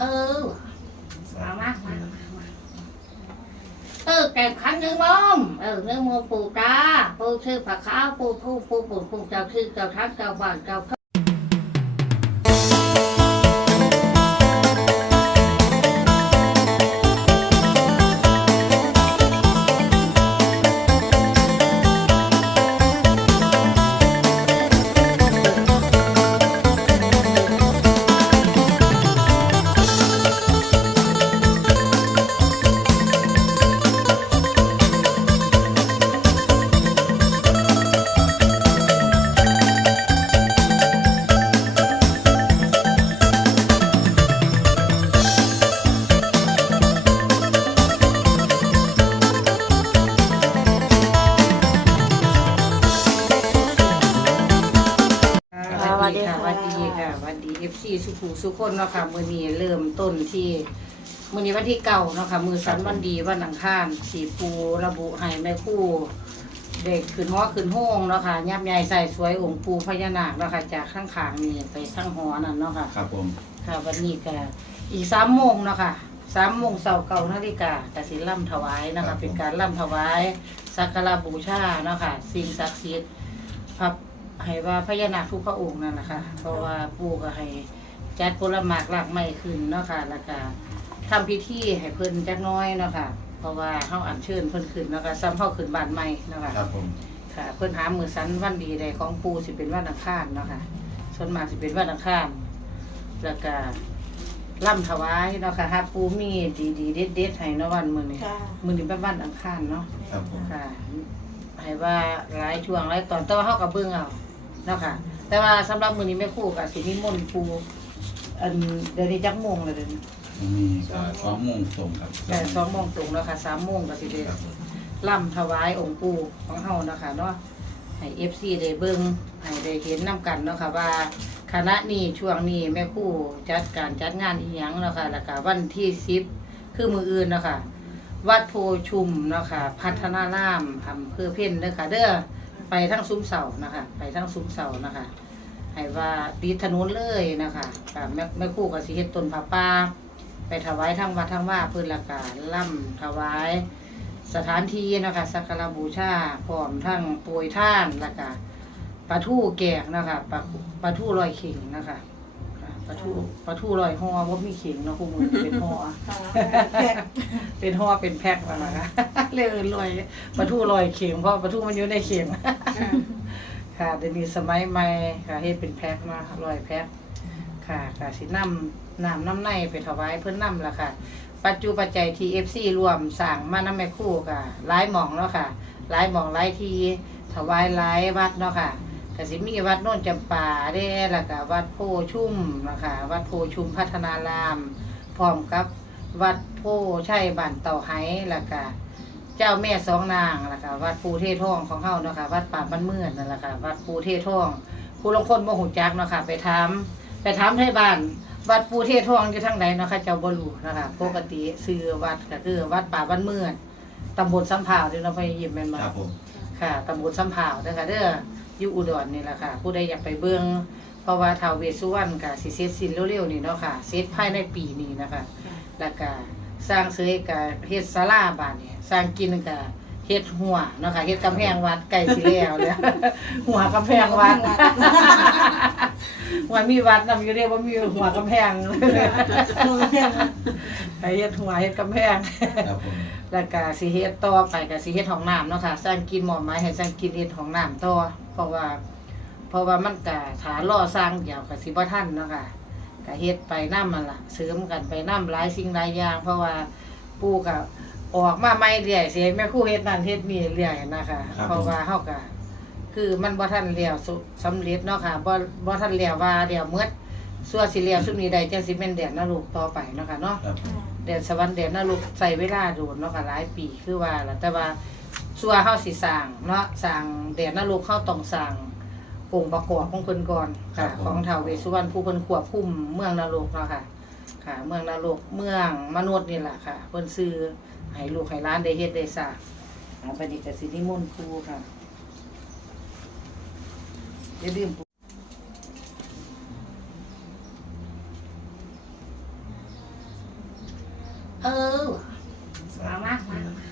เออมามามามาเออแต่ครั้งนึ่งมอมเออเรื่องมือปูตาปูชื่อผักข้าวปูผู้ปูปูปูเจ้าชื่อเจ้าทักเจ้าบ้านเจ้า ฟซีสุขุสุขคนเนาะค่ะมื้อนี้เริ่มต้นที่มื้อนี้วันที่เก่าเนาะค่ะมือสันวันดีวันอังคารสีปูระบุให้แม่ครู่ เด็กขึ้นหอขึ้นห้องเนาะค่ะยับใหญ่ใส่สวยองค์ปูพญานาคเนาะค่ะจากข้างขางนี่ไปข้างหอนั่นเนาะค่ะครับผมค่ะ วันนี้ก็อีกสามโมงเนาะค่ะสามโมงเสาร์เก่านาฬิกากสิล่ำถวายนะคะ เป็นการล่ำถวายสักการะบูชาเนาะค่ะสิ่งศักดิ์สิทธิ์พระ ให้ว่าพญานาคทุกพระองค์นั่นแหละค่ะเพราะว่าปู่ก็ให้จัดผลหมากหลากไม้ขึ้นเนาะค่ะแล้วก็ทำพิธีให้เพิ่นจักหน้อยเนาะค่ะ เพราะว่าเฮาอัญเชิญเพิ่นขึ้นเนาะค่ะซ้ำเฮาขึ้นบ้านใหม่เนาะค่ะ ครับผมค่ะเพิ่นหามือสันวันดีใดของปูสิเป็นวันอังคารเนาะค่ะส่วนมากสิเป็นวันอังคารแล้วก็ล่ำถวายเนาะค่ะหาปูมีดีดีๆเด็ดเด็ดๆให้เนาะวันมื้อนี้ค่ะมื้อนี้เป็นวันอังคารเนาะครับผม ค่ะให้ว่าหลายช่วงหลายตอนแต่ว่าเฮาก็เบิ่งเอา เนาะค่ะ แต่ว่าสำหรับมื้อนี้แม่ครูก็สินิมนต์ปูอันเดี๋ยวนี้จักโมงแล้วเดี๋ยวนี้มีก็สองโมงตรงครับแต่สองโมงตรงแล้วค่ะสามโมงก็สิได้ครับผมล่ำถวายองค์ปู่ของเฮานะคะเนาะให้เอฟซีได้เบิ่งให้ได้เห็นนํกันเนาะค่ะว่าคณะนี้ช่วงนี้แม่ครู่จัดการจัดงานอีหยังเนาะค่ะแล้วก็วันที่10คือมืออื่นเนาะค่ะ วัดโพชุมเนาะค่ะ พัฒนารามอำเภอเพ่นเด้อค่ะ เด้อ ไปทั้งซุ้มเสานะคะ ไปทั้งซุ้มเสานะคะให้ว่าตีถนนเลยนะคะกับแม่แม่คู่ก็สิเห็ดต้นผ้าป่าไปถวายทั้งวัดทั้งว่าเพิ่นละกาล่ำถวาย สถานที่นะคะสักการบูชาพร้อมทั้งปวยท่านละกาปลาทู่แกกนะคะปลาปลาทู่ลอยขิงนะคะ ลาทูปลาทูลอยห่อว่ามีเข่งเนาะคุณมือเป็นห่อเป็นห่อเป็นแพ็คมานะคะเรียกลอยปลาทูลอยเข่งเพราะปลาทูมันอยู่ในเข่งค่ะเดี๋ยวนี้สมัยใหม่ค่ะเฮ็ดเป็นแพ็คมาลอยแพ็คค่ะค่ะสินำน้ำน้ำในไปถวายเพิ่นนำละค่ะ ปัจจุปัจจัยที่ FC รวมสั่งมานำแม่ครู่ค่ะหลายหม่องเนาะค่ะหลายหม่องหลายที่ถวายหลายวัดเนาะค่ะ ก็สิมีวัดโน่นจำปาเด้แล้วก็วัดโพชุ่มนะคะวัดโพชุมพัฒนาราม พร้อมกับวัดโพชัยบ้านเต่าไห้แล้วก็เจ้าแม่สองนางแล้วก็วัดปูเทศท่องของเฮาเนาะค่ะวัดป่าบ้านเมืองนั่นแหละค่ะวัดปูเทศท่องผู้ลางคนบ่ฮู้จักเนาะค่ะไปถามไปถามไทบ้านวัดปูเทศท่องอยู่ทางไหนเนาะค่ะเจ้าบ่รู้นะคะปกติชื่อวัดก็คือวัดป่าบ้านเมืองตำบลสำพาวเด้อเนาะไปยิมแม่นบ่ครับผม ค่ะตำบลสำพาวเด้อค่ะเด้อ อยู่อุดรนี่แหละค่ะ ผู้ใดอยากไปเบิ่งเพราะว่าท้าวเวสสุวรรณก็สิเสร็จสิ้นเร็วๆนี่เนาะค่ะเสร็จภายในปีนี้นะคะแล้วก็สร้างเสยกับเฮ็ดศาลาบ้านเนี่ยสร้างกินกับเฮ็ดหัวเนาะค่ะเฮ็ดกำแพงวัดไก่สิแล้วเลยหัวกำแพงวัดว่ามีวัดนำอยู่เรียกว่ามีหัวกำแพงไปเฮ็ดหัวเฮ็ดกำแพงครับผมแล้วก็สิเฮ็ดต่อไปก็สิเฮ็ดห้องน้ำเนาะค่ะสร้างกินหมอไม้ให้สร้างกินเฮ็ดห้องน้ำต่อ เพราะว่า เพราะว่ามันก็ถารอสร้างเดียวก็สิบ่ทันเนาะค่ะก็เฮ็ดไปนํมันล่ะเสริมกันไปนํหลายสิ่งหลายอย่าง เพราะว่าปู่ก็ออกมาใหม่เรื่อยสิให้แม่ครูเฮ็ดนั่นเฮ็ดนี่เรื่อยนะคะเพราะว่าเฮาก็คือมันบ่ทันแล้วสุสำเร็จเนาะค่ะบ่บ่ทันแล้วว่าเดี๋ยวหมดส่วนสิแล้วซุมนี้ได้จังสิแม่นแดดนรกต่อไปเนาะค่ะเนาะ ครับผมแดดสวรรค์แดดนรกใส่เวลาโดนเนาะค่ะหลายปีคือว่าล่ะแต่ว่า ซัวเข้าสีสางเนาะสางเดียนลูกเข้าตองสางกงประกอบของคุนก่อนค่ะรของเถาวเวสุวรรณผู้เพิ่นควบคุมเมืองนรกเนาะค่ะ ค่ะ เมืองนรกเมืองมนุษย์นี่แหละค่ะ เพิ่นซื้อให้ลูกให้ร้านได้เฮ็ดได้สร้างเอาไปดิกสินิมนต์ครูค่ะอย่าลืม เออมามามามา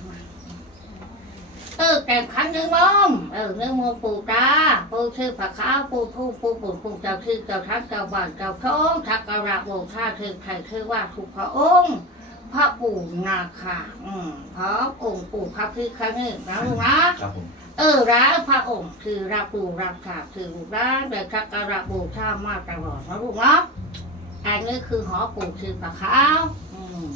เนื้อมืออนึงมอปูตาปูชื่อผักขาวปูทูปูปูปูเจ้าชื่อเจ้าทักเจ้าบ้านเจ้าท้องทักกระโบท่าเธอไทยเธอว่าถูกพระองค์พระปู่นาคาอืมพระองค์ปู่พระพิฆเนศนะลูกนะครับผมเออร้าพระองค์คือรับปูรับขาคือร้านแต่ทักกระโบท่ามาตลอดนะลูกนะอันนี้คือหอปู่ชื่อผักขาวอืม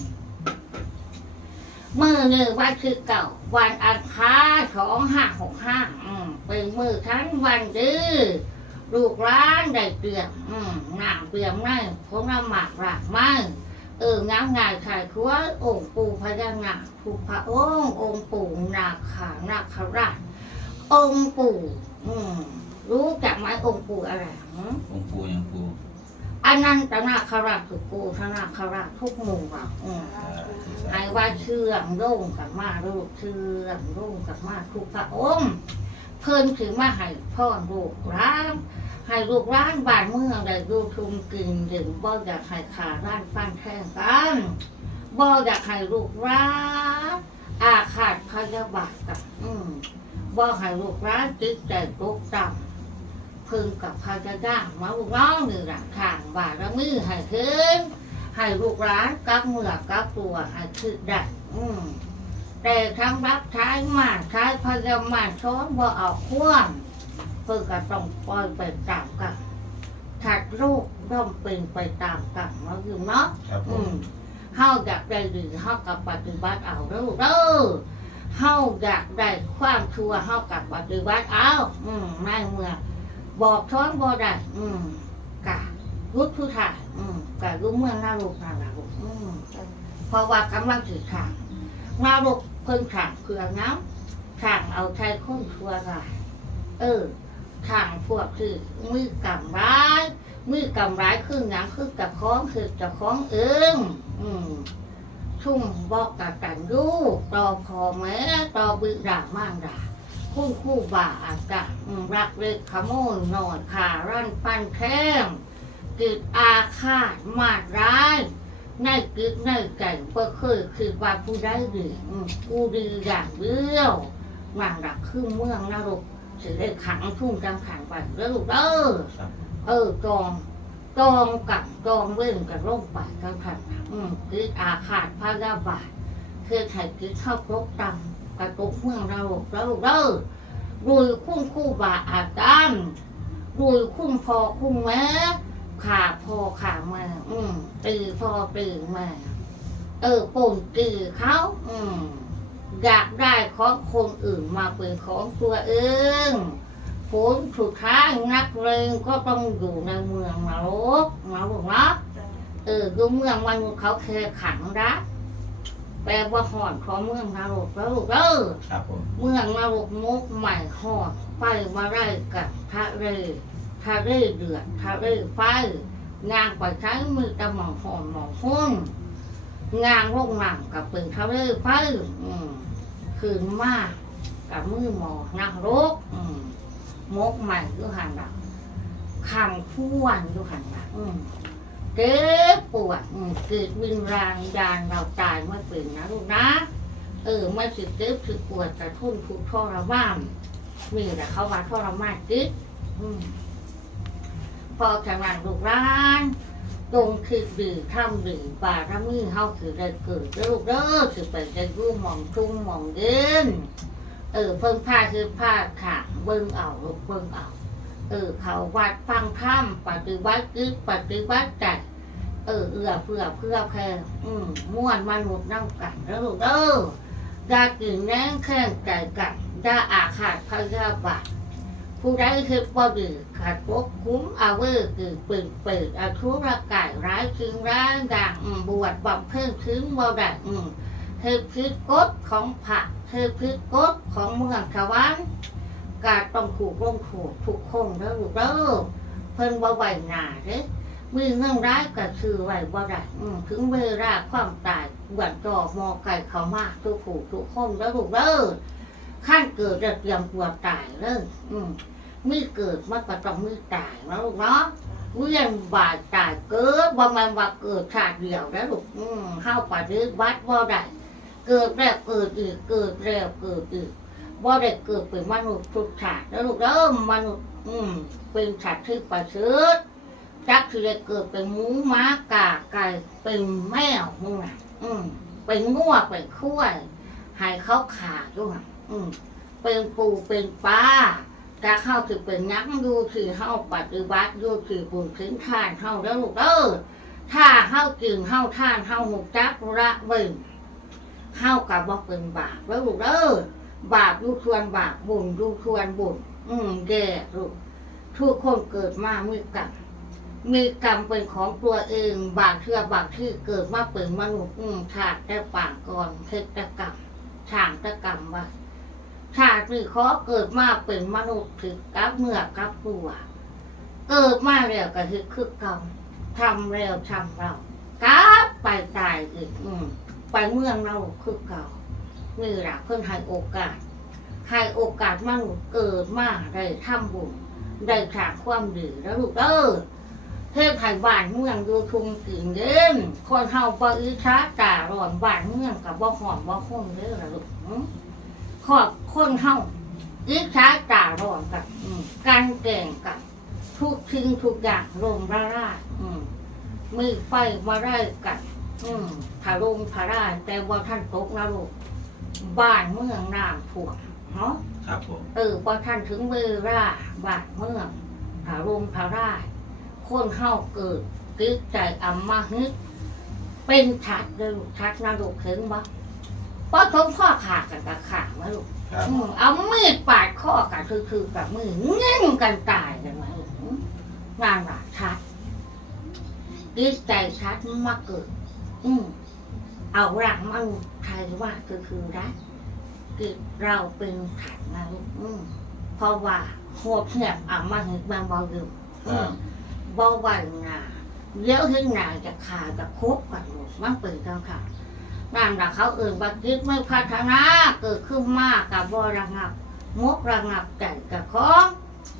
มือหนึ่งวันคือเก่า วันอังคารสองห้าหกห้าอืมเป็นมือทั้งวันดื้อลูกร้านได้เตรียมอืมงาเตรียมนั่งผมละหมากหลักมั่งเอองามงานขายครัวองค์ปู่พญานาคภูพระองค์องค์ปู่นาคานาคราชองค์ปู่อืมรู้จักไหมองค์ปู่อะไรองค์ปูยังปู อันนั้นตนาคราชคือปู่ธนาคราชทุกหมู่อะอืมไอ้ว่าเชื่อมโร่งกับมาลูกเชื่อมโร่งกับมาทุกพระองค์เพิ่นถือมาให้พ่อลูกร้านให้ลูกร้านบ้านเมืองได้ดูทุมกินดื่มบ่อยากให้ขาร้านฟันแทงกันบ่อยากให้ลูกร้านอาขาดพยาบาทกับอืมบ่ให้ลูกร้านจิตใจตกต่ำ พึงกับพยายามมาลูกน้องนี่แหละทางบารมีให้ขึ้นให้ลูกหลานกับเมื่อกับตัวให้คือได้อืมแต่ทั้งรับใช้มาใช้พยามาช้อนบ่เอาควมเพื่อก็ต้องปล่อยไปตามกันถัดลูกย่อมเป็นไปตามกันเนาะอยู่เนาะครับผอืมมเฮาอยากได้ดีเฮากับปฏิบัติเอาเด้อเด้อเฮาอยากได้ความชั่วเฮากับปฏิบัติเอา อืมไม่เมื่อ บอกช้อนบ่ได้อืมกะรุดผู้ถ่ายอืมกะรู้เมืองหน้าลูกหน้าหลานลูกอืมเพราะว่ากำลังถือทางหน้าลูกเพิ่งทางเพื่อน้ำทางเอาใช้ค้นทัวไรเออทางพวกคือมือกำร้ายมือกำร้ายคือหยังคือกับของคือกับของเอิงอืมชุ่มบอกกะกันยูต่อพอแม่ต่อบิดามางดา คู่คู่บ่าอากาศอืมรักเล็กขโมยหนอนขารั่นปันแข้งกิดอาฆาตมาดร้ายในกิดในไก่ก็เคยคือว่าผู้ได้ดีกูดีอย่างเดียวมางรักขึ้นเมืองนรกสิได้ขังทุ่งจังขังไปแล้วลูกเออเออจองจองกับจองเว้นกับโร่มไปกันขันกิดอาฆาตพยาบาทคือไถ่กิดเข้าพกตำ กระตุกเมืองนรกแล้วลูกเออรุยคุ้มคู่บาอาจารย์รุยคุ้มพอคุ้มแม่ขาพอขาแม่อืมตีพอตีแม่เออป่นตีเขาอืมอยากได้ของคนอื่นมาเป็นของตัวเองผลสุดท้ายนักเลงก็ต้องอยู่ในเมืองนรกนะลูกนะเออดูเมืองมนุษย์เขาเคยขังรัก แปลว่าหอนของเมืองนรกแล้วลูกเออครับผมเมืองนรกมุกใหม่หอดไฟมาไล่กับทะเลทะเลเดือดทะเลไฟงานไปใช้มือตะหมองหอนหมองหุ่นงานโรงหนังกับเป็นทะเลไฟอืมคืนมากกับมือหมอนักรกอืมมกใหม่อยู่หันหลังคำพูวันอยู่หันหลังอืม เจ็บปวดเกิดวิญญาณยานเราตายเมื่อป็นนะลูกนะ เออไม่สิเจ็บสิปวดกระทุ่นทุกข์ทรมานมีแต่เขาว่าทรมานจิตอืมพอจะงลูกร้านตรงคือดีทำดีบารมีเฮาคือได้เกิดลูกเด้อคือไปจะรู้มองทุ่งมองเดินเออเพิ่งผ้าคือผ้าขาเบิ่งเอาลูกเบิ่งเอา เออเขาวัดฟังธรรมปฏิบัติจิตปฏิบัติใจเออเอื้อเพื่อเพื่อแพ่อืมม่วนมนุษย์นั่งกันแล้วลูกเด้อยากินแน่งแข้งไก่กัดยาอาขาดพยาบาทผู้ใดคือบ่ดือขาดปกคุ้มอาเวอร์คือปืนเปิดอาทุรกายร้ายจึงร้ายด่างบวชบำเพ็ญถึงบ่ได้อืมเธอพิษกฎของพระเธอพิษกฎของเมืองขวาน กาต้องถูกลงโถูกถูกคงแล้วลูกเด้อเพิ่นบ่ไหวหนาเด้มีเรื่องร้ายก็คือไหวบ่ได้ถึงเวลาความตายหวนจอมอไก่เขามากทุกผู้ทุกคนแล้วลูกเด้อขั้นเกิดจะเตรียมตัวตายเลยอืมมีเกิดมันก็ต้องมีตายนะลูกเนาะเวียนบาดตายเกิดบ่แมันว่าเกิดชาติเดียวแล้วลูกอืมเข้าปฏิบัติบ่ได้เกิดแล้วเกิดอีกเกิดแล้วเกิดอีก ว่าได้เกิดเป็นมนุษย์ทุกชาติแล้วลูกเริ่มมนุษย์อืมเป็นสัตว์ที่ประเสริฐจักคือได้เกิดเป็นหมูม้ากาไก่เป็นแมวมึงน่ะอืมเป็นงัวเป็นคุ้ยให้เขาขาดด้วยอืมเป็นปูเป็นปลาจะเข้าถึงเป็นนักดูคือเข้าปฏิบัติดูคือบุญถึงทานเข้าแล้วลูกเออถ้าเข้าจึงเข้าท่านเข้าหุกจักระเบิงเข้ากับบอกเป็นบาปแล้วลูกเออ บาปดูชวนบาปบุญดูชวนบุญอืมแก่ลูกทุกคนเกิดมามีกรรมมีกรรมเป็นของตัวเอง บางเชื่อบางที่เกิดมาเป็นมนุษย์อืมชาติแต่ปางก่อนเทศกรรมทางตะกรรมว่าชาตินี้ขอเกิดมาเป็นมนุษย์ถึงกับเมื่อกับตัวเกิดมาแล้วก็คือคือเก่าทำแล้วทำเรากลับไปตายอีกอืมไปเมืองเราคือเก่า นี่แหละเพิ่นให้โอกาสให้โอกาสมนุษย์เกิดมาได้ทำบุญได้สร้างความดีแล้วลูกเออเทพไทยบ้านเมืองดูทุงกิ่งเด่นคนเฮาบ่อิจฉาตาร้อนบ้านเมืองกับบ่หอมบ่ห้องเด้อล่ะลูกอืมขอบคนเฮาอิจฉาตาร้อนกับอืมการแก่งกับทุกทิ้งทุกอย่างลงระราดอืมมีไฟมาได้กับอืมถาลงพาราดแต่ว่าท่านตกนรก บ้านเมืองน้ำท่วมเนาะครับผม เออพอท่านถึงเวลาบ้านเมืองถาลงพาราดคนเฮาเกิดติดใจอำมาฮึกเป็นชัดเลยลูกชัดนรกเห็นบ่พอทงข้อขาดกันกับขาดมาลูกครับอืมเอามีดปาดข้อกันคือคือกับมือเงี้ยงกันตายกันไหมอืมงานหลักชัดดีใจชัดมาเกิด อืม เอาหลังมันใครว่าคือคือได้กิดเราเป็นขัดนะลูกอืมเพราะว่าโคตรเหียบอะมาเห็นบางบออยู่คอืรัมบเบาหวานงาเลี้ยวขึ้นหนาจะขาดจะครบกันหมดมันเป็นจังค่ะนั่นแหละเขาเอื่นว่าคิดไม่พัฒนาเกิดขึ้นมากกับบระงับมกระงับใจกับของ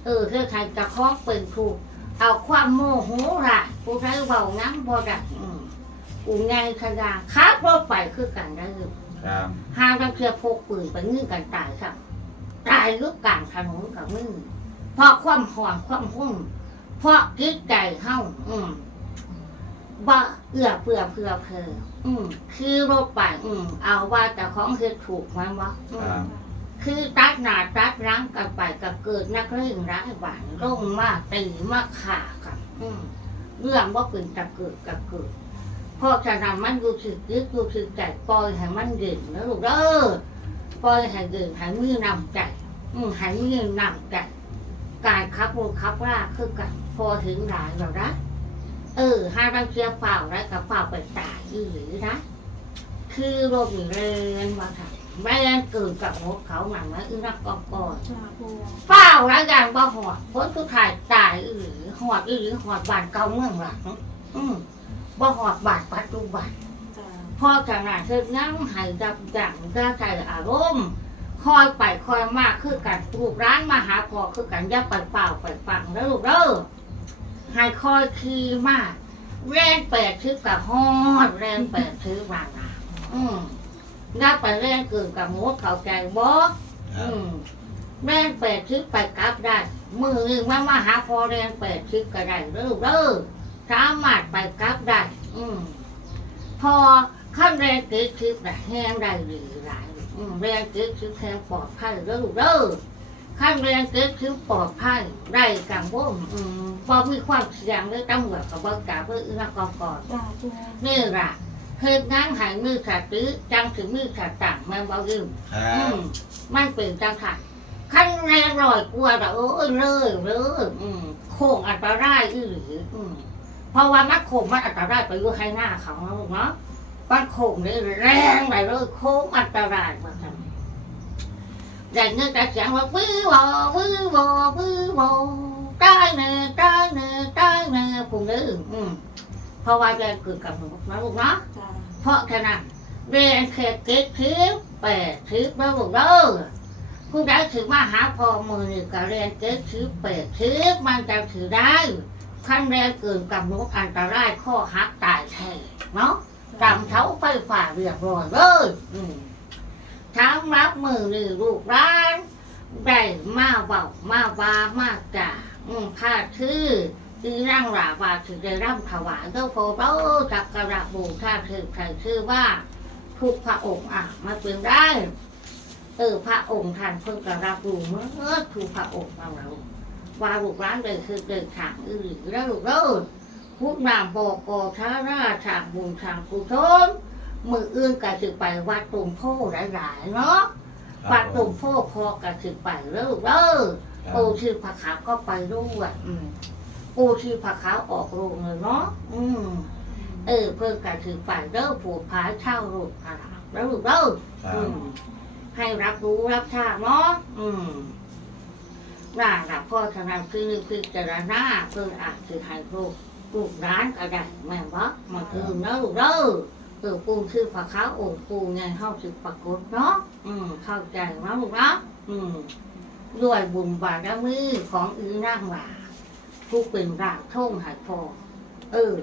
เออเรื่องใครจะคล้องเป็นถูกเอาความโมโหละกูใช้เบางั้งบ่ได้อืม กูไงขยานขับรถไปคือกันได้อยู่ครับห้ามต้องเชื่อพกปืนไปนึ่งกันตายครับ ตายลึกกลางถนนกับมึงเพราะความหอนความหุ่นเพราะคิดใจเฮาอืมบ่เอื้อเพื่อเพื่อเพออืมคือรถไป อืมเอาว่าแต่ของเฮ็ดถูกมั้ยวะอืคมรับคือตัดหนาตัดรั้งกันไปกับเกิดนักเล่นร้ายบานลงมาตีมาขากันอืมเรื่องว่าเป็นจะเกิดกับเกิดเพราะฉะนั้นมันรู้สึกยึดรู้สึกใจปล่อยให้มันเด่นนะลูกเด้อปล่อยให้เด่นให้มือนำใจอืมให้มือนำใจการขับรถขับราคือกันพอถึงหลายแล้วนะเออห้ารังเชียเปล่าแล้วกับเปล่าไปตายอีหรือนะคือโรคอยู่เรนมาค่ะแม่นเกิดกับมดเขาหนังนะอึนักกองกอนจ้าปูเฝ้าแล้วอย่างบ่หอดพ้นทุกทายตายอือหอดอือหอดบานเก่าเมืองหลังอืม บ่หอดบานปัจจุบันจ้าพ่อขนาดเธอนั่งใหายดับดังก็ใจอารมณ์คอยไปคอยมากคือกันปลูกร้านมาหาพอคือกันอย่าไปเปล่าไปฟังแล้วลูกเด้อให้คอยคีมาก แรงแปดชื่อกับฮอดแรงแปดชื่อวางนาอืมน่าไปแรงเกินกับมดเข้าใจบ่ครัอืบมแรงแปดชิปไปกลับได้มือหนึ่งมามาหาพอแรงแปดชิปก็ได้เด้อเด้อ สามารถไปกลับได้ อืมพอขั้นแรงเกิดชิปได้แห้งได้หรือหลายอืมแรงเกิดชิปแห้งปลอดภัยเด้อเด้อขั้นแรงเกิดชิปปลอดภัยได้กังวลอืมพอมีความเสี่ยงเลยตำรวจกับเบิกกาเพื่ออึนักกองก่อนจ้าปูนี่ล่ะเหตุงานใหายมือขาดตื้อจังถึงมือขาดต่างแม่นบ่ยืมครัอืบมมันเป็นจังค่ะขั้นแรงลอยกลัวแต่โอ้ยเลยเลยอืมโค้งอันตรายอื้อหรืออืม เพราะว่ามันโค้งมันอันตรายไปอยู่ให้หน้าเขาแล้วลูกเนาะมันโค้งเลยแรงไปเลยโค้งอันตรายเหมือนกันแต่เงินแต่เสียงว่าวิววอวิววอวิววอตายเนอตายเนอตายเนอพวกนี้อืมเพราะว่าแรงเกิดกับหนูนะลูกเนาะจ้าเพราะฉะนั้นเรียนเขตเก็ดทิพแปดทิพแล้วลูกเด้อผู้ใดถือมาหาพอมือนี่ก็เรียนเก็ดทิพแปดทิพมันจะถือได้ ขั้นแรงเกินกับนกอันตรายข้อหักตายแท้เนาะกำเท้าไฟฝ่าเรียบร้อยเลยอืมทั้งรับมือนี่ลูกร้านได้มาเบามาบามากจ่าอืมข้าชื่ออีร่างหลาบาถึงได้ร่ำถวายเจ้าโพเต้าจักกระบูชาถือใครชื่อว่าทุกพระองค์อะมาเป็นได้เออพระองค์ท่านเพิ่งกระรับรู้เมื่อทุกพระองค์เราเรา ว่าลูกร้านเลยคือเดินทางอื่นแล้วลูกเลิศพุกนามบอกกอท้าราชางบุญทางกุศลมืออื่นก็จะไปวัดตุ่มโพหลายๆเนาะวัดตุ่มโพพอก็จะไปแล้วลูกเลิศปูชื่อผักขาวก็ไปด้วยอืมปูชื่อผักขาวออกโรงเลยเนาะอืมเออเพิ่งการถือฝ่ายเด้อผูกพายเช่าลูกอะไรแล้วลูกเด้อครัอืบมให้รับรู้รับทราบเนาะอืม น่าหละพ่อทนายคือคือจารณาเพิ่งอาจจะให้ลูกลูกร้านก็ได้แม่บอกมาคือเนาะลูกเด้อเออปูชื่อผักขาวองปูไงเข้าถึงปรากฏเนาะอืมเข้าใจเนาะลูกเนาะอืมด้วยบุญบารมีของอีร่างหลาผู้เป็นร่างท่งหายพอเออ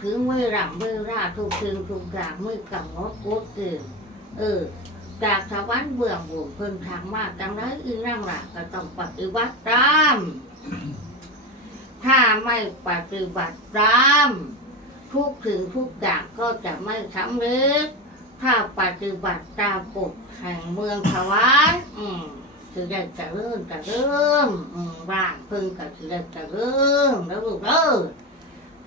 ถึงเมื่อร่างเมื่อร่าทุกคืนทุกอย่างเมื่อกำงดกดเกินเออ จากสวรรค์เบื้องบนเพิ่นทางมากจังไรอีร่งหลาก็ต้องปฏิบัติตาม ถ้าไม่ปฏิบัติตาม ทุกถึงทุกอย่างก็จะไม่สำเร็จถ้าปฏิบัติตามกฎแห่งเมืองสวรรค์อืมคือได้จะเริ่มจะเริ่มอืมร่างพิ่งกับคือได้จะเริ่มแล้วลูกเออ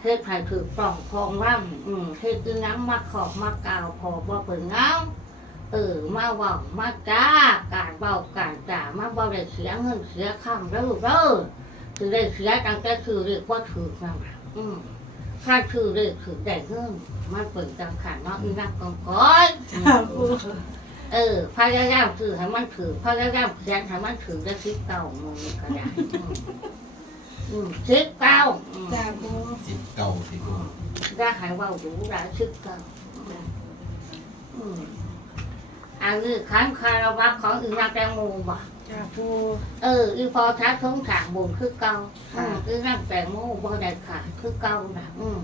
เฮ็ดไผ่ถือปล่องคองร่ำเฮ็ดคือน้ำมาขอบมากาวพอบ่เปิดเงา เออมาเว่ามาจ้าการเบาการจ่ามาบ่ได้เสียเงินเสียคำแล้วลูกเออคือได้เสียตั้งแต่คือเรียกว่าถือนั่ค่ะอืมถ้าคือเรียกถือได้เงินมันเปิดจังขันเนาะอีนักกองก้อยเออพยายามถือให้มันถือพยายามเขียนให้มันถือได้ชิดเก่ามือก็ได้ชิดเก่าอืมจ้าปูจิตเก่าที่ปูได้ให้เว่าดูได้ชิดเก่าอืม อันนี้ขันคารวะของอีนักแตงโมบ่จ้าปูเออ อีพอท้าทงถางบุญคือเก่าอืมอีนักแตงโมบ่ได้ขาดคือเก่านะอืม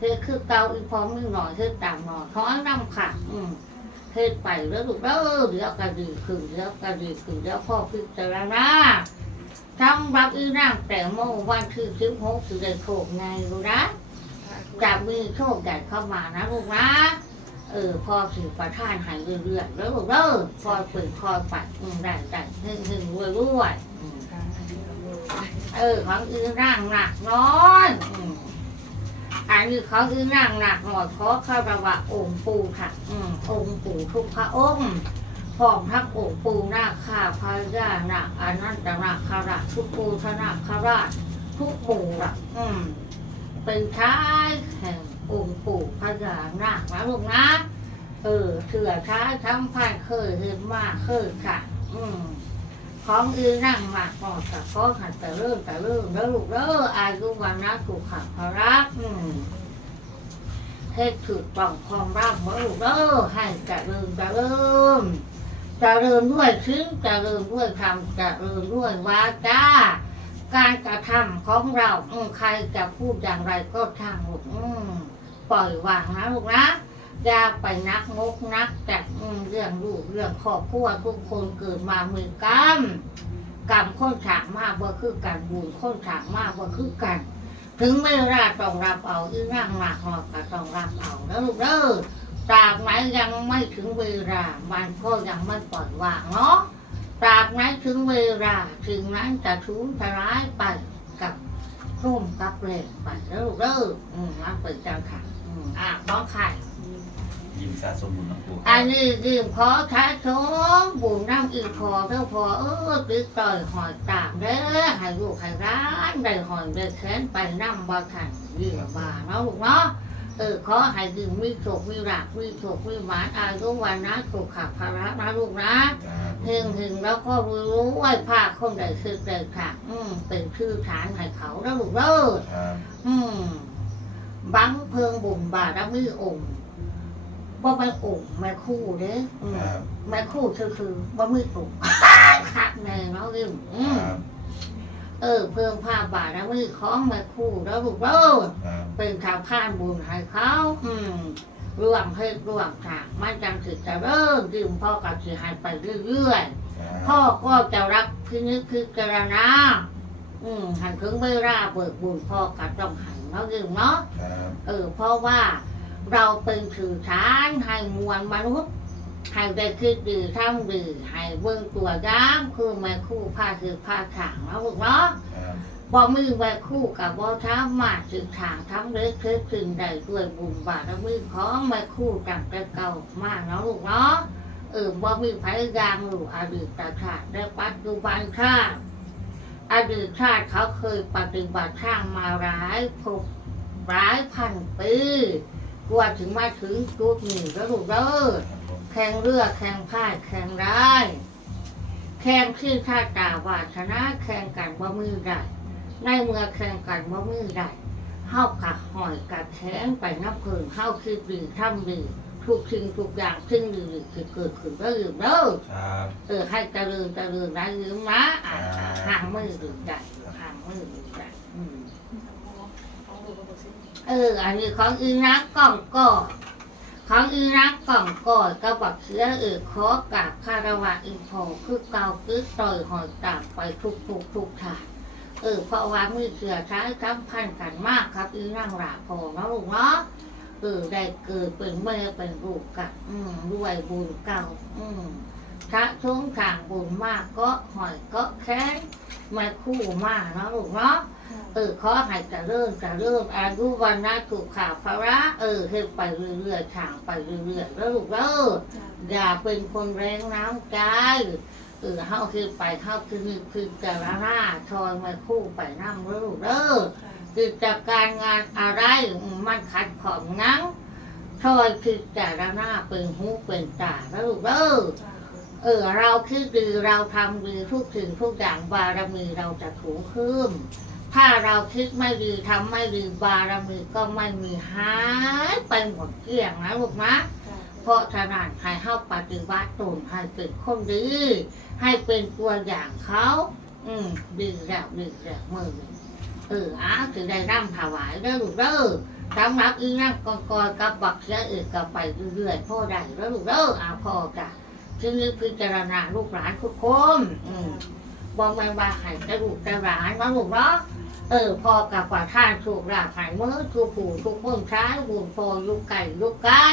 คือคือเก่าอีพอมือหน่อยคือตามหน่อยเขาอันนำขาดอืมเฮ็ดไปแล้วลูกเด้อเดี๋ยวก็ดีขึ้นเดี๋ยวก็ดีขึ้นเดี๋ยวพ่อพิจารณาทำรับอีร่างแต่โมวันที่สิบหกสิได้โชคไงลูกนะจะมีโชคใหญ่เข้ามานะลูกนะ เออพอสิประทานหายเรื่อยๆแล้วลูกเด้อคอเปิดคอยปัดอืมได้ได้หึ่งหึ่งรวยรวยอืมเออของอีร่างหนักน้อยอืมอันนี้เขาคือนั่างหนักหน่อยขอคาระวะองค์ปู่ค่ะ อืมองค์ปู่ทุกพระองค์พร้อมทั้งองค์ปู่นาคาพญานาคอนันตนาคาราชทุกปูธนาคาราชทุกหมู่ละอืมเป็นท้ายแห่ง องค์ปู่พญานาคนะลูกนะ เออเถื่อท้าทั้งพันเคยเห็นมากเคยค่ะ อืมของอือนั่งมากพอแต่ก็หันแต่เริ่มแต่เริ่มแล้วลูกเด้ออายุวันนะถูกขังพรักอืมเฮ็ดถือปล่องความรักเมื่อลูกเด้อให้จะเริ่มจะเริ่มจะเริ่มด้วยชิ้นจะเริ่มด้วยคำจะเริ่มด้วยวาจาการกระทำของเราใครจะพูดอย่างไรก็ช่างลูกอืม ปล่อยวางนะลูกนะอย่าไปนักงกนักแต่เรื่องลูกเรื่องครอบครัวทุกคนเกิดมาเหมือนกันกรรมคนฉากมากว่าคือกันบุญคนฉากมากว่าคือกัน ถึงไม่ราต้องรับเอาอีร่งหนักหอกก็ต้องรับเอาแล้วลูกเด้อตราบไหนยังไม่ถึงเวลามันก็ยังไม่ปล่อยวางเนาะตราบไหนถึงเวลาถึงนั้นจะทุนทลายไปกับร่มกับเหล็กไปแล้วลูกเด้ออืมมันเป็นจังค่ะ อืมอะของใครยิมสะสมบุญนะปูอันนี้ดื่มขอท้าชมบุญน้ำอีกพอเท่าพอเออติดต่อยหอยตามเด้อให้ลูกให้ร้านได้หอยได้แขนไปน้ำบ่ทันยิ่งบาเนาะลูกเนาะเออขอให้ดื่มมีโชคมีรักมีโชคมีหมานอายุวันนะสุขภาระนะลูกนะเฮงเฮงแล้วก็รู้รู้ไหวภาคคนใดคือใดค่ะ อืมเป็นชื่อฐานให้เขาแล้วลูกเด้อครับอืม บังเพิงบุญบารมีองค์ว่าไปองค์แม่คู่เด้อืมครับแม่คู่คือคือว่ามือตุกคักแน่เนาะริมอืมครับเออ เพิ่มผ้าบาทแล้วมือของแม่คู่แล้วลูกเด้อครับเป็นทางผ่านบุญให้เขา อืมร่วมให้ร่วมทางมันจังถึงจะเริ่มดื่มพ่อกับสิใหายไปเรื่อยๆพ่อก็จะรักพินิจพิจารณา อืมหันถึงเวลาเบิกบุญพ่อกับต้องหันเนาะยืมเนาะครับเออ เพราะว่าเราเป็นสื่อสารให้มวลมนุษย์ให้ได้คิดดีทำดีให้เบิ่งตัวย้ำคือแม่คู่ผ้าคือผ้าขางเนาะลูกเนาะครับบ่มีแม่คู่กับบ่ท้ามาสื่อทางทำเล็กคือถึงใดด้วยบุญบารมีของแม่คู่จังแต่เก่ามากเนาะลูกเนาะเออบ่มีไผยางอยู่อดีตชาติและปัจจุบันชาติ อดีตชาติเขาเคยปฏิบัติข้างมาหลายภพหลายพันปีกว่าถึงมาถึงจุดนี้แล้วลูกเด้อครับผมแข่งเรือแข่งพายแข่งร้ายแข่งที่ชาติตาวาชนะแข่งกันบ่มือได้ในเมื่อแข่งกันบ่มือได้เฮากัดหอยกัดแขนไปนับเพิ่งเฮาคือดีทำดี ทุกสิ่งทุกอย่างซึ่งดีๆคือเกิดขึ้นก็ลืมเด้อครับเออให้เจริญเจริญนะลืมนะอ่าห่างมือลืมได้ห่างมือลืมได้อืมเออ อันนี้ของอีนักกล่องก่อของอีนักกล่องก่อก็บอกเสือเออขอกราบคารวะอีพงคือเกาคือต่อยหอยตามไปทุกทุกทุกทางเออเพราะว่ามือเสือใช้คำพันกันมากครับ อีนั่งหลาพอเนาะลูกเนาะ เออได้เกิดเป็นแม่เป็นลูกกับอืมด้วยบุญเก่า อืมถ้าช่วงทางบุญมากก็หอยก็แค้นมาคู่มากเนาะลูกเนาะเออขอให้จะเริ่มจะเริ่มอายุวันนะถูกข่าวพระเออให้ไปเรื่อยๆทางไปเรื่อยๆแล้วลูกเอออย่าเป็นคนแรงน้ำใจเออเฮาคือไปเฮาคือนึกคือจะละหน้าชอยมาคู่ไปน้ำแล้วลูกเออ กิจการงานอะไรมันขัดของงั้งคอยพิจารณาเป็นหูเป็นตาแล้วลูกเออเออ เราคิดดีเราทำดีทุกสิ่งทุกอย่างบารมีเราจะถูงขึ้นถ้าเราคิดไม่ดีทำไม่ดีบารมีก็ไม่มีหายไปหมดเกลี้ยงนะลูกนะเพราะฉะนั้นให้เข้าปฏิบัติตนให้เป็นคนดี ให้เป็นตัวอย่างเขา อืมดีแล้วดีแล้วมือ เอออ้าถึงได้ร่ำถวายเด้อลูกเด้อสำหรับอีนั่งกอกอยกับบักเสียเอกกับไปเรื่อยๆพ่อได้แล้วลูกเด้ออาพ่อจ้ะที่นี้พิจารณาลูกหลานทุกคนอืมบอกแม่นว่าให้จะลูกจะหลานนะลูกเนาะเออพ่อกับป่าท่านถูกหลากหายมือถูกผู้ถูกคนใช้บุญพอลูกไก่ลูกไก่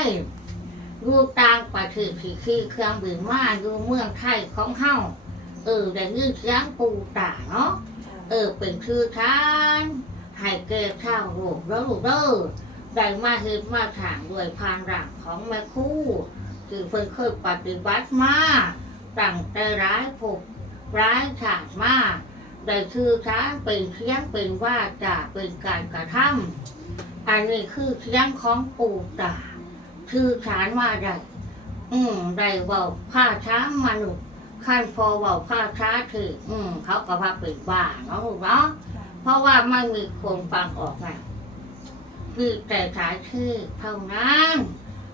อยู่ต่างประเทศที่ขี่เครื่องบินมาอยู่เมืองไทยของเฮาเออได้ยินเสียงปูตาเนาะ เออเป็นคือทานให้เกิดข้าวโลกแล้วลูกเด้อได้มาเฮ็ดมาถางด้วยพานรักของแม่คู่คือเพิ่นเคยปฏิบัติมาตั้งแต่ร้ายภพร้ายชาติมาได้คือทานเป็นเสียงเป็นว่าจาเป็นการกระทำอันนี้คือเสียงของปู่ตาคือฐานว่าได้อืมได้เว่าผ้าช้างมนุษย์ ขั้นพอเว่าผ้าช้าถืออืม เขาก็ว่าเป็นบ้าเนาะลูกเนาะเพราะว่าไม่มีคนฟังออกไงคือแต่ขายชื่อเท่านั้น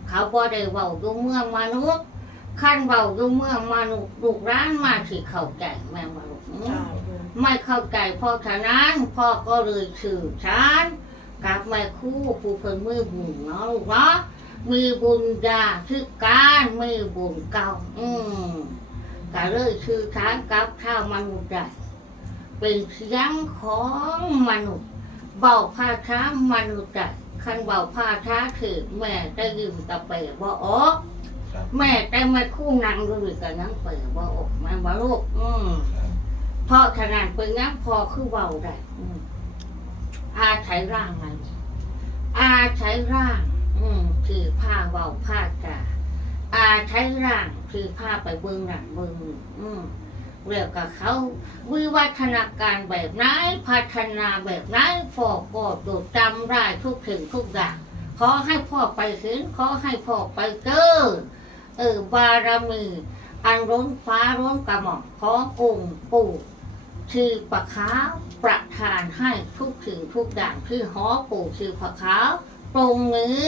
เขาบ่ได้เว้าดูเมืองมนุษย์ขั้นเว้าดูเมืองมนุษย์ลูกร้านมาที่เข้าใจแม่มนุษย์อืมไม่เข้าใจเพราะฉะนั้นพ่อก็เลยสื่อสารกับแม่ครู่ผู้เพิ่นมือบุญเนาะลูกเนาะมีบุญญาคือการมีบุญเก่า อืม ก็เลยสื่อสารกับข้าวมนุษย์ได้เป็นเสียงของมนุษย์ เบาผ้าช้ามนุษย์ได้คันเบาผ้าช้าถือแม่ได้ยืมตะเปะบ่ออกครับแม่แต่แม่ครู่นั่งดูด้วยกันนั่งเปะบ่ออกแม่บ่ลูกอืมครับเพราะขนาดเป็นน้ำพอคือเบาได้อืมอาใช้ร่างมันอาใช้ร่าง อืมคือผ้าเบาผ้ากา อาใช้ร่างคือผ้าไปเบื้องหลังเบื้องอืมเรียกกับเขาวิวัฒนาการแบบไหนพัฒนาแบบไหนฟอกก็จดจำได้ทุกถึงทุกอย่างขอให้พ่อไปเห็นขอให้พ่อไปเจอเออบารมีอันร้นฟ้าร้นกระหม่อมขององค์ปู่ชื่อปะขาวประทานให้ทุกสิ่งทุกอย่างที่หอปู่ชื่อปะขาวตรงนี้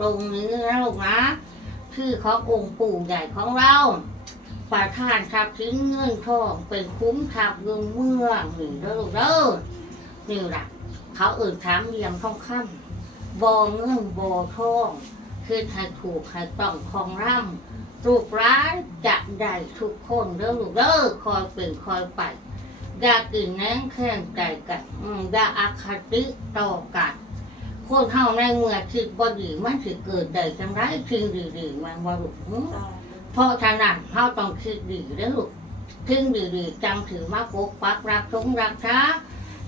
ตรงนี้นะลูกนะ ชื่อขององค์ปู่ใหญ่ของเราประทานทรัพย์สินเงินทองเป็นคุ้มทับเงินเมืองนี่แล้วลูกเด้อนี่แหละเขาเอื่นถามเรียงทองคำบอเงินบอทองคือใครถูกใครต้องคองร่ำลูกร้านจะได้ทุกคนเด้อลูกเด้อคอยเป็นคอยไปอย่ากินแนงแข้งใจกันอืมอย่าอาคติต่อกัน คนเฮาในเมื่อคิดบ่ดีมันสิเกิดได้จังไรสิ่งดีๆมันบ่รู้อืมเพราะฉะนั้นเฮาต้องคิดดีเด้อลูกสิ่งดีๆจำถือมาปกปักรักสงรักษา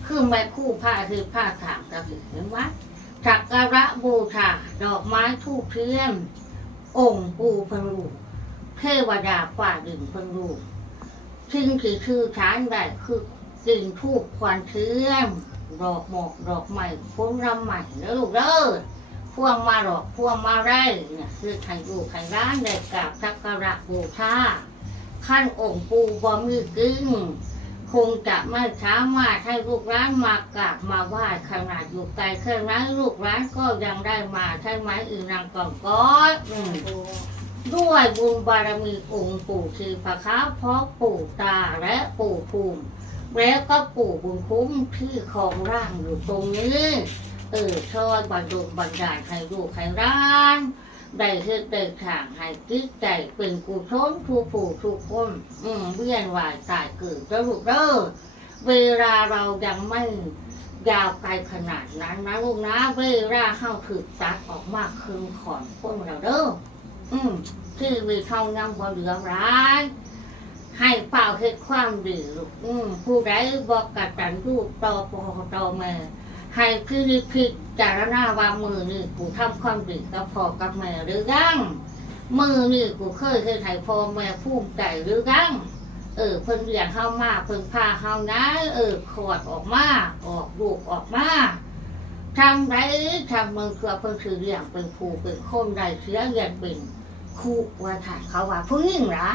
คือแม่คู่ผ้าคือผ้าขางกระสิเห็นไหมสักการะบูชาดอกไม้ทูบเทียนองค์ปูพันลูเทวดาฝ่าดินพันลูกสิ่งที่คือฐานได้คือกลิ่นทูบควันเทียน ดอกหมอกดอกใหม่พวงรำใหม่แล้วลูกเด้อพวงมาดอกพวงมาไร่เนี่ยคือไข่ดูไข่ร้านได้กราบสักการะบูชาขั้นองค์ปูบ่มีกึ่งคงจะไม่สามาให้ลูกร้านมากราบมาไหว้ขนาดอยู่ไกลแค่นั้นลูกร้านก็ยังได้มาใช่ไหมอื่นนางก่อนก้อนอืด้วยบุญบารมีองค์ปู่ชีพะค้าพราะปู่ตาและปู่ภูมิ แล้วก็ปู่บุญคุ้มที่ครองร่างอยู่ตรงนี้เออช่วยบรรดุบรรดาให้ลูกให้ร้านได้เฮ็ดได้ทางให้จิตใจเป็นกุศลทุกผู้ทุกคน อืมเวียนวายตายเกิดแล้วลูกเด้อเวลาเรายังไม่ยาวไกลขนาดนั้นนะลูกนะเวลาเข้าถึกตัดออกมากคืนขอนคนเราเด้ออืมที่มีเท่ายังบ่เหลือร้าย ให้เป่าให้ความดีลูกอืมผู้ใดบอกกตันรูปต่อปอต่อม่ให้คือพิจารณาว่ามือนี่กูทำความดีกับพ่อกับแม่หรือยังมือนี่กูเคยเคยให้พ่อแม่ภูมิใจหรือยังเออเพิ่นเลี้ยงเฮามาเพิ่นพาเฮานะเออขอดออกมาออกลูกออกมาทำไรทำมือเพื่อเพิ่นคือเลี้ยงเป็นผู้เป็นคนใดเสียเรียนเป็นครูว่าถ่ายเขาว่าผู้หญิงหรอ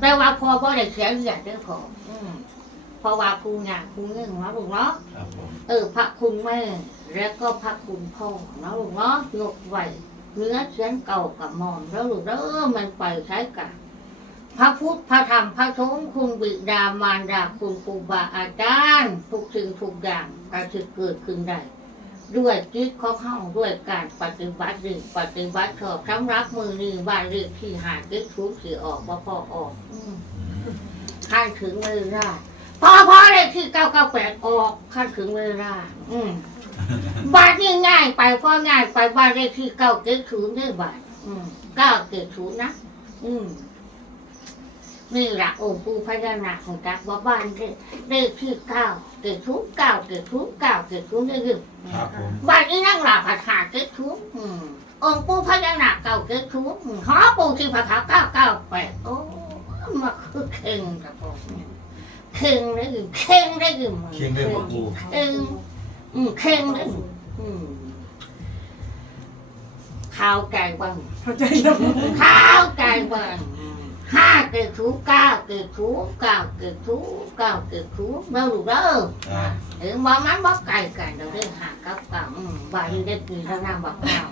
แปลว่าพอบ่ได้เสียเลือดเด้อพออืมเพราะว่าคุณงานคุณเงื่อนเนาะลูกเนาะครับผมเออพระคุณแม่แล้วก็พระคุณพ่อเนาะลูกเนาะยกไว้เนื้อเชียนเก่ากับมอมแล้วลูกเด้อมันไปใช้กันพระพุทธพระธรรมพระสงฆ์คุณบิดามารดาคุณครูบาอาจารย์ทุกสิ่งทุกอย่างก็จะเกิดขึ้นได้ ด้วยจิตของเขาด้วยการปฏิบัติดีปฏิบัติชอบสำรับมือนี่ว่าเรื่องที่หาจิตทุกสีออกว่าพอออกอืมขั้นถึงเวลาพอพอเลยที่เก้าเก้าแปดออกขั้นถึงเวลาอืมบาทนี่ง่ายไปพอง่ายไปบาทเลขที่เก้าเจ็ดศูนย์ได้บาทอืมเก้าเจ็ดศูนย์นะอืม นี่แหละองค์ปู่พญานาคของจักรว่าบ้านเลขเลขที่เก้าเจ็ดศูนย์เก้าเจ็ดศูนย์เก้าเจ็ดศูนย์ได้ยินครับผมบ้านนี้นั่งหลับผัดหาเจ็ดศูนย์อืมองค์ปู่พญานาคเก้าเจ็ดศูนย์อืมหอปู่ที่ผัดขาวเก้าเก้าแปดโอ้มาคือเข่งกับผมเข่งได้ยินเข่งได้ยินมึงเคียงด้วยพ่อครูเข่งอืมเข่งได้ยินอืมข้าวไก่บังเข้าใจแล้วข้าวไก่บัง ห้าเกิดถูเก้าเกิดถูเก้าเกิดถูเก้าเกิดถูเด้อลูกเด้อครับเออบ่มันบ่ไก่กันเราได้หากับกับอืมบ่ได้ได้กินเท่านั้นบ่ข้าว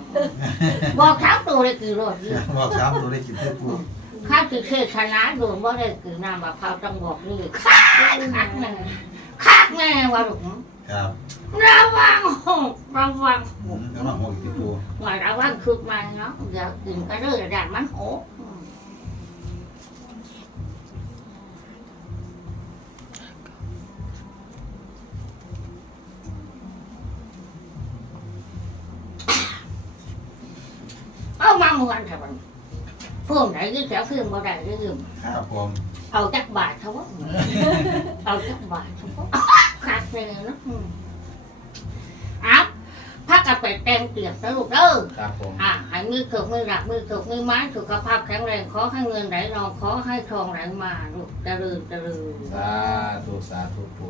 บอกทับตัวได้กินรสเดียวบอกครับตัวได้กินพ่อครูข้าคือเทศนาโดนบ่ได้กินน้ำบ่ข้าวต้องบอกนี่คักคักแม่คักแม่ว่าลูกครับระวังหกระวังหอืกมกำลังหกติปูว่าระวังคือมันเนาะเดี๋ยวกินก็เรื่อยด่านมันหก มเอามาเมื่อวันเถอะบัดนี้พวกไหนที่จะขึ้นบ่ได้ก็ยืมครับผมเอาจักบาทเขาว่าเอาจักบาทเขาว่าขาดเลยนะอืมเอ้าพักกันไปแต่งเตียบนะลูกเด้อครับผมอะให้มือถกมือหลักมือถกมือไม้สุขภาพแข็งแรงขอให้เงินไหลนองขอให้ทองไหลมาลูกเจริญเจริญสาธุสาธุปู